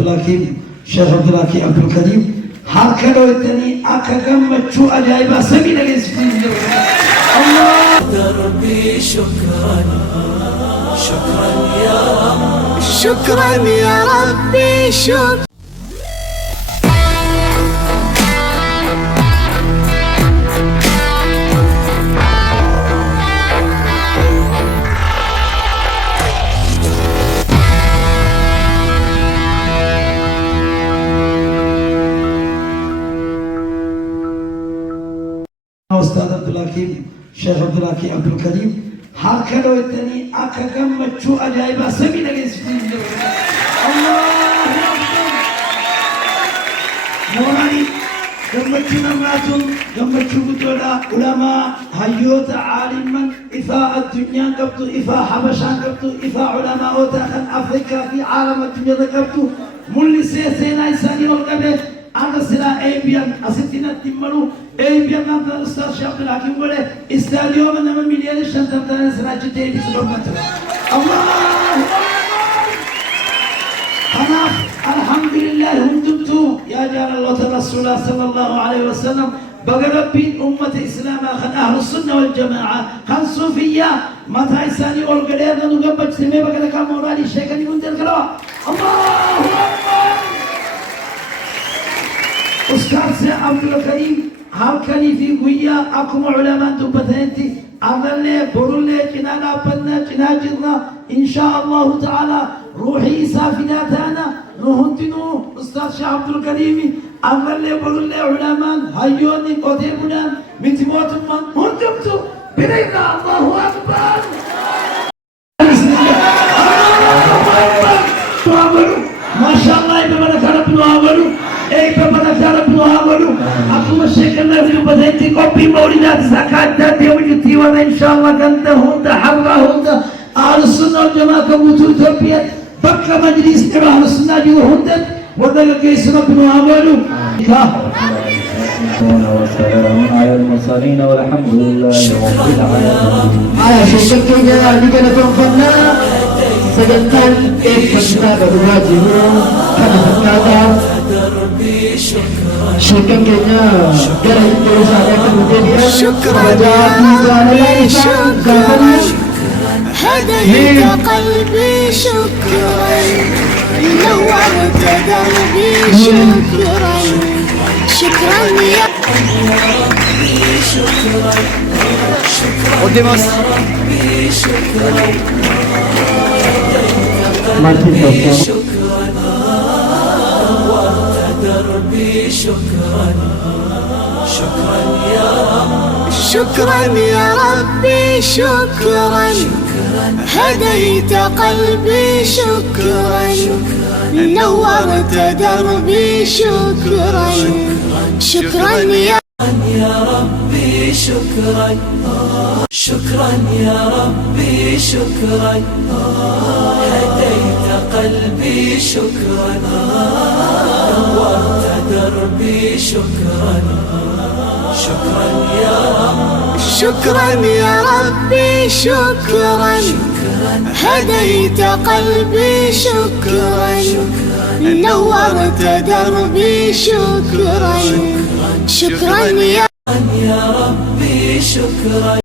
الحكيم شيخ عبد الحكيم عبد الكريم هكذا التاني أكرم شو أجايب سمين الإسلام الله دربي شكرا شكرا يا رب شكرا يا ربي شكرا أستاذ عبد الحكيم شيخ عبد الحكيم عبد الكريم هكذا التاني أكرم شو أجايب سمين الإسلام الله مولاي جمعتنا ماتون جمعتشو قدولا علماء هيوتا عالما إفاء الدنيا قبطو إفاء حبشان قبطو إفاء علماء وتاخن أفريقيا في عالم الدنيا قبطو مولي سيسينا إنساني والقبه أنا سلا أيبيان أستينا تيمالو أيبيان نانتا أستاذ شيخ عبد الحكيم قوله استاديوم نما مليون شنطة تانا سلا جتيبي سلومتو الله أنا الحمد لله هم دمتو يا جار الله رسول الله صلى الله عليه وسلم بقرب بين أمة الإسلام خن أهل السنة والجماعة خن صوفية متى إنساني والقدير نقبل سمي بقدر كم مرادي شيخ اللي من ذكره الله أكبر أستاذ عبد الكريم هالكني في قوية أكم علماء تبتهنتي أغلى برولة جنانا بنا جناجرنا إن شاء الله تعالى روحي سافناتنا نهندنو أستاذ شيخ عبد الكريم أغلى برولة علماء هيوني قديمنا متموت من هندمتو برينا الله أكبر ما شاء الله يبارك ربنا وعمله أي بابا تعرف نوامرو أكو مشكلة في بدايتي كوبي مولدات زكاة تيجي وانا إن شاء الله كنت هوندا حرة هوندا أهل السنة والجماعة كوتور تربية بكرة مجلس تبع أهل السنة جو هوندا وده كيس ربنا وعمله وسلام على المرسلين والحمد لله رب العالمين. على شكل كذا لكنا توقفنا سجلتان كنا بواجهه كنا كذا شكرا كنا كنا يتوزع لكم شكرا يا ربي شكرا هديت قلبي شكرا نورت دربي شكرا شكرا يا ربي شكرا شكرا يا ربي شكرا شكرا نورت دربي شكرا شكرا يا رب شكرا يا ربي شكرا هديت قلبي شكرا نورت دربي شكرا شكرا يا ربي شكرا شكرا يا ربي شكرا هديت قلبي شكرا نورت دربي شكرا شكرا يا رب شكرا يا ربي شكرا هديت قلبي شكرا نورت دربي شكرا شكرا يا ربي شكرا